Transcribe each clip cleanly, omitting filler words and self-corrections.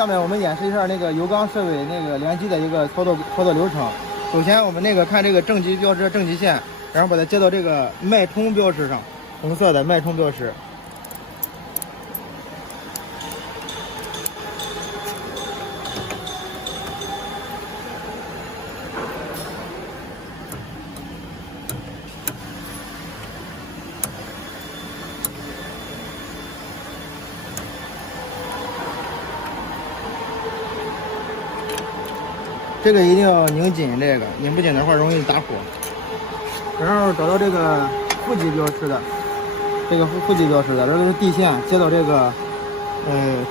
下面我们演示一下那个油缸设备那个联机的一个操作流程。首先我们那个看这个正极标志正极线，然后把它接到这个脉冲标识上，红色的脉冲标识。这个一定要拧紧，这个拧不紧的话容易打火。然后找到这个负极标识的，这个负极标识的，这是地线接到这个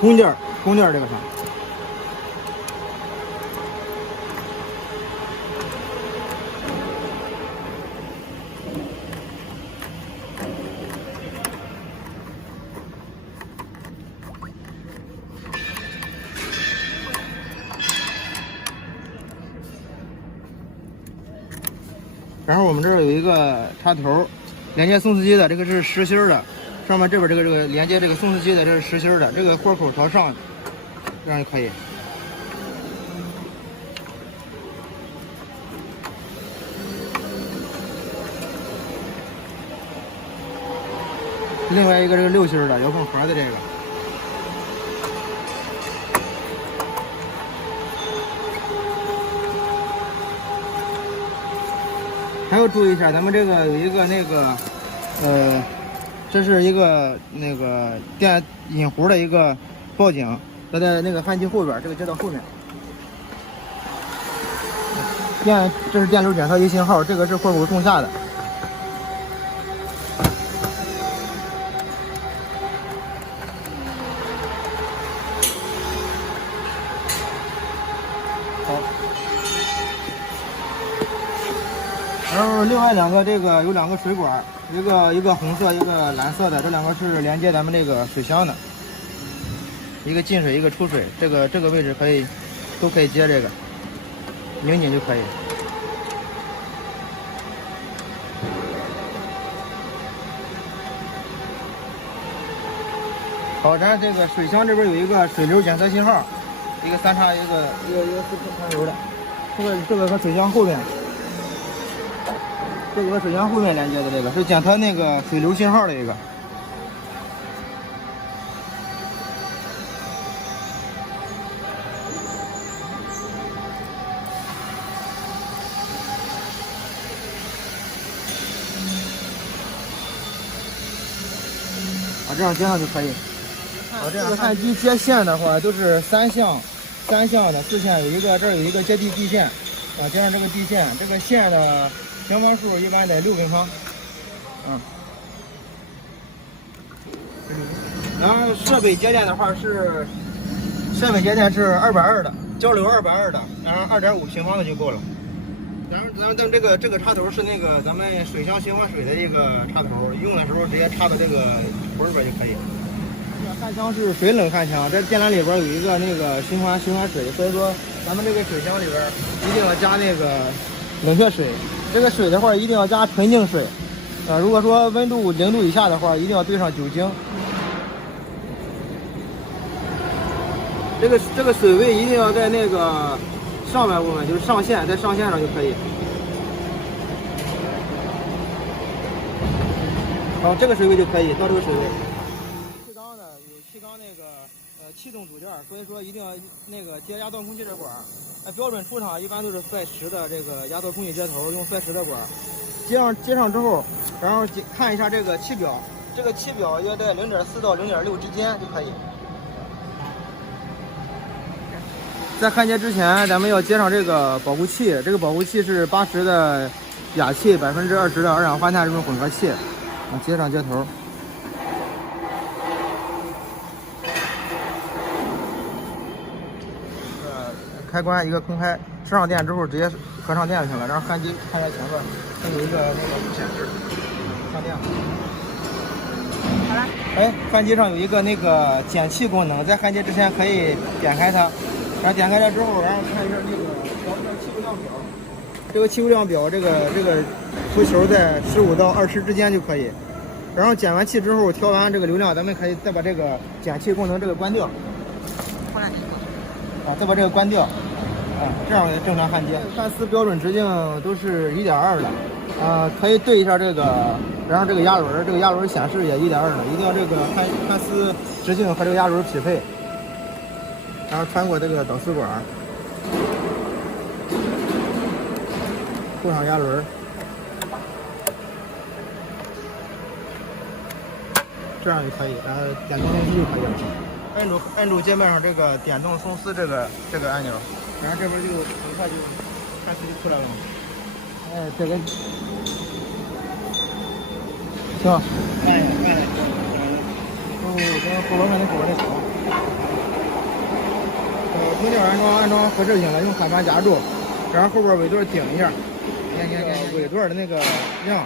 供电这个上。然后我们这儿有一个插头，连接送磁机的，这个是实心的，上面这边这个连接这个送磁机的，这是实心的，这个豁口朝上，这样就可以。另外一个这个6芯的遥控盒的这个。还要注意一下，咱们这个有一个那个，这是一个那个电引弧的一个报警，它在那个焊机后边，这个接到后面。这是电流检测仪信号，这个是豁口冲下的。好。然后另外两个这个有2个水管，一个红色，一个蓝色的，这2个是连接咱们这个水箱的，一个进水，一个出水，这个位置都可以接这个，拧紧就可以。好，然后这个水箱这边有一个水流检测信号，一个3插一个4插流的，这个和水箱后面。这个和水箱后面连接的这个是检测那个水流信号的一个。这样接上就可以。这样焊机接线的话都是3项的4线，这儿有一个接地线，接上这个地线，这个线的平方数一般得6平方，然后设备接电的话是220的，交流220的，然后2.5平方的就够了。然后咱们这个插头是那个咱们水箱循环水的一个插头，用的时候直接插到这个壶里边就可以。这个焊枪是水冷焊枪，在电缆里边有一个那个循环水，所以说咱们这个水箱里边一定要加那个冷却水。这个水的话一定要加纯净水，如果说温度0度以下的话，一定要兑上酒精。这个水位一定要在那个上面部分，就是上线，在上线上就可以。好，这个水位就可以到这个水位。气缸呢有气缸那个气动组件，所以说一定要那个接压缩空气这管。标准出厂一般都是率10的这个压缩空气接头，用率10的管。接上之后，然后看一下这个气表，这个气表要在0.4到0.6之间就可以。在焊接之前，咱们要接上这个保护器，这个保护器是80的氩气，20%的二氧化碳这种混合气，接上接头。开关一个空开，吃上电之后直接合上电去了，然后焊机焊在前面，它有一个那个显示上电了。好了。焊机上有一个那个减气功能，在焊接之前可以点开它。然后点开它之后，然后看一下这个气流量表，这个气流量表这个出球在15到20之间就可以。然后减完气之后，调完这个流量，咱们可以再把这个减气功能这个关掉。啊，再把这个关掉，啊，这样正常焊接。焊丝标准直径都是1.2的，可以对一下这个，然后这个压轮，这个压轮显示也1.2的，一定要这个焊丝直径和这个压轮匹配，然后穿过这个导丝管，固上压轮。这样就可以，然后点动松丝就可以了。摁住界面上这个点动松丝这个按钮，然后这边就很快就焊丝就出来了。哎，这个行，按一下。哦，这后边看你后边的手。中间安装合适性了，用焊板夹住，然后后边尾墩顶一下。尾墩的那个量，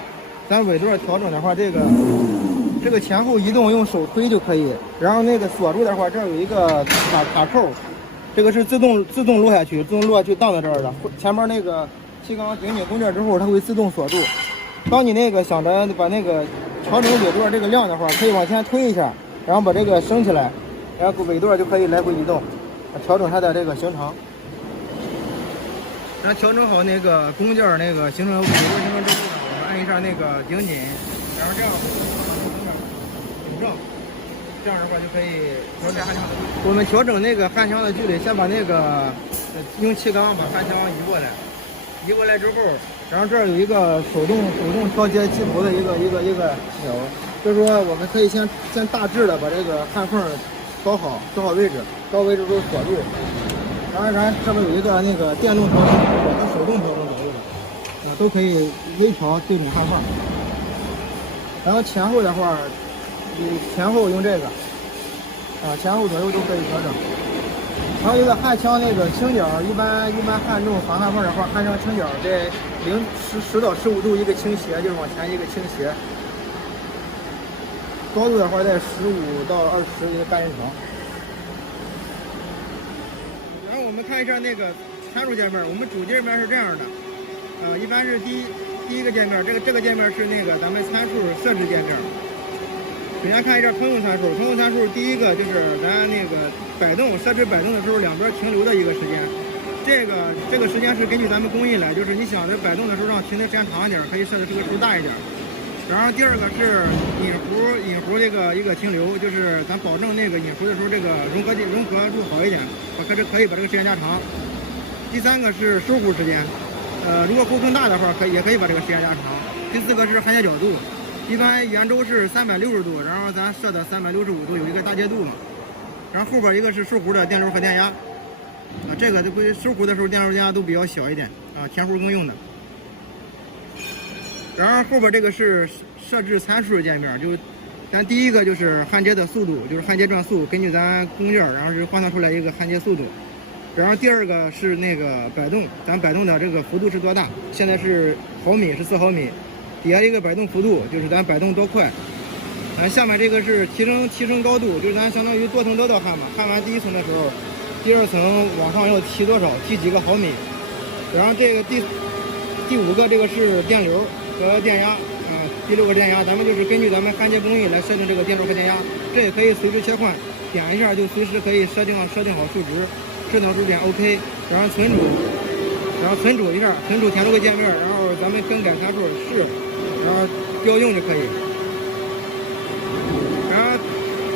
咱尾墩调整的话，这个前后移动用手推就可以，然后那个锁住的话，这儿有一个卡扣，这个是自动落下去，荡在这儿的。前面那个气缸顶紧弓件之后，它会自动锁住。当你那个想着把那个调整尾段这个量的话，可以往前推一下，然后把这个升起来，然后尾段就可以来回移动，调整它的这个行程。然后调整好那个弓件那个行程尾段行程之后呢，我们按一下那个顶紧，然后这样。这样的话就可以调整焊墙。我们调整那个焊墙的距离，先把那个用气缸把焊墙移过来之后，然后这儿有一个手动调节机头的一个钮，就是说我们可以先大致的把这个焊缝搞好位置，到位置之后锁住。当然这边有一个那个电动调整角度和手动调整角度的，都可以微调对准焊缝。然后前后的话。前后用这个，前后左右都可以调整。还有一个焊枪那个倾角，一般焊这种防焊缝的话，焊枪倾角在10到15度一个倾斜，就是往前一个倾斜。高度的话在15到20一个半人层。然后我们看一下那个参数界面，我们主界面是这样的，一般是第一个界面，这个界面是那个咱们参数设置界面。首先看一下通用参数，第一个就是咱那个设置摆动的时候两边停留的一个时间，这个时间是根据咱们工艺来，就是你想着摆动的时候让停的时间长一点，可以设置这个数大一点。然后第二个是引弧这个一个停留，就是咱保证那个引弧的时候这个融合度好一点，可以把这个时间加长。第三个是收弧时间，如果弧更大的话也可以把这个时间加长。第四个是焊接角度。一般圆周是360度，然后咱设的365度，有一个大接度嘛。然后后边一个是收弧的电流和电压，这个收弧的时候电流电压都比较小一点，填弧更用的。然后后边这个是设置参数界面，就咱第一个就是焊接的速度，就是焊接转速，根据咱工件，然后是换算出来一个焊接速度。然后第二个是那个摆动，咱摆动的这个幅度是多大？现在是毫米，是4毫米。底下一个摆动幅度，就是咱摆动多快。下面这个是提升高度，就是咱相当于多层都要焊嘛。焊完第一层的时候，第二层往上要提多少？提几个毫米。然后这个第5个这个是电流和电压，第6个电压，咱们就是根据咱们焊接工艺来设定这个电流和电压。这也可以随时切换，点一下就随时可以设定好数值，设定数点 OK， 然后存储一下，存储填入个界面，然后咱们更改参数是。然后标用就可以，然后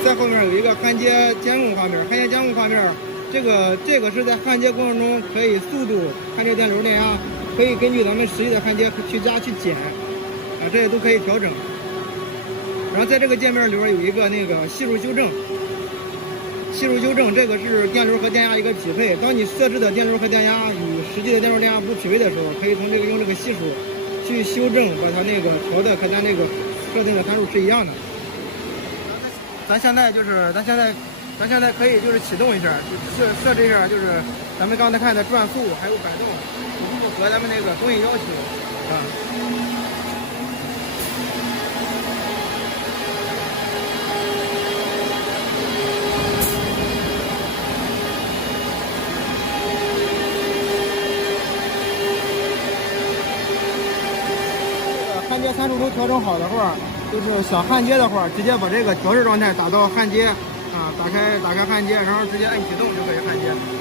在后面有一个焊接监控画面，这个是在焊接过程中可以速度、焊接电流、电压，可以根据咱们实际的焊接去加去减，这些都可以调整。然后在这个界面里边有一个那个系数修正，这个是电流和电压一个匹配。当你设置的电流和电压与实际的电流电压不匹配的时候，可以从用这个系数去修正，把它那个调的和咱那个设定的参数是一样的。咱现在可以就是启动一下，设置一下，就是咱们刚才看的转速还有摆动，符合咱们那个工艺要求焊接参数都调整好的话，就是想焊接的话，直接把这个调试状态打到焊接，打开焊接，然后直接按启动就可以焊接。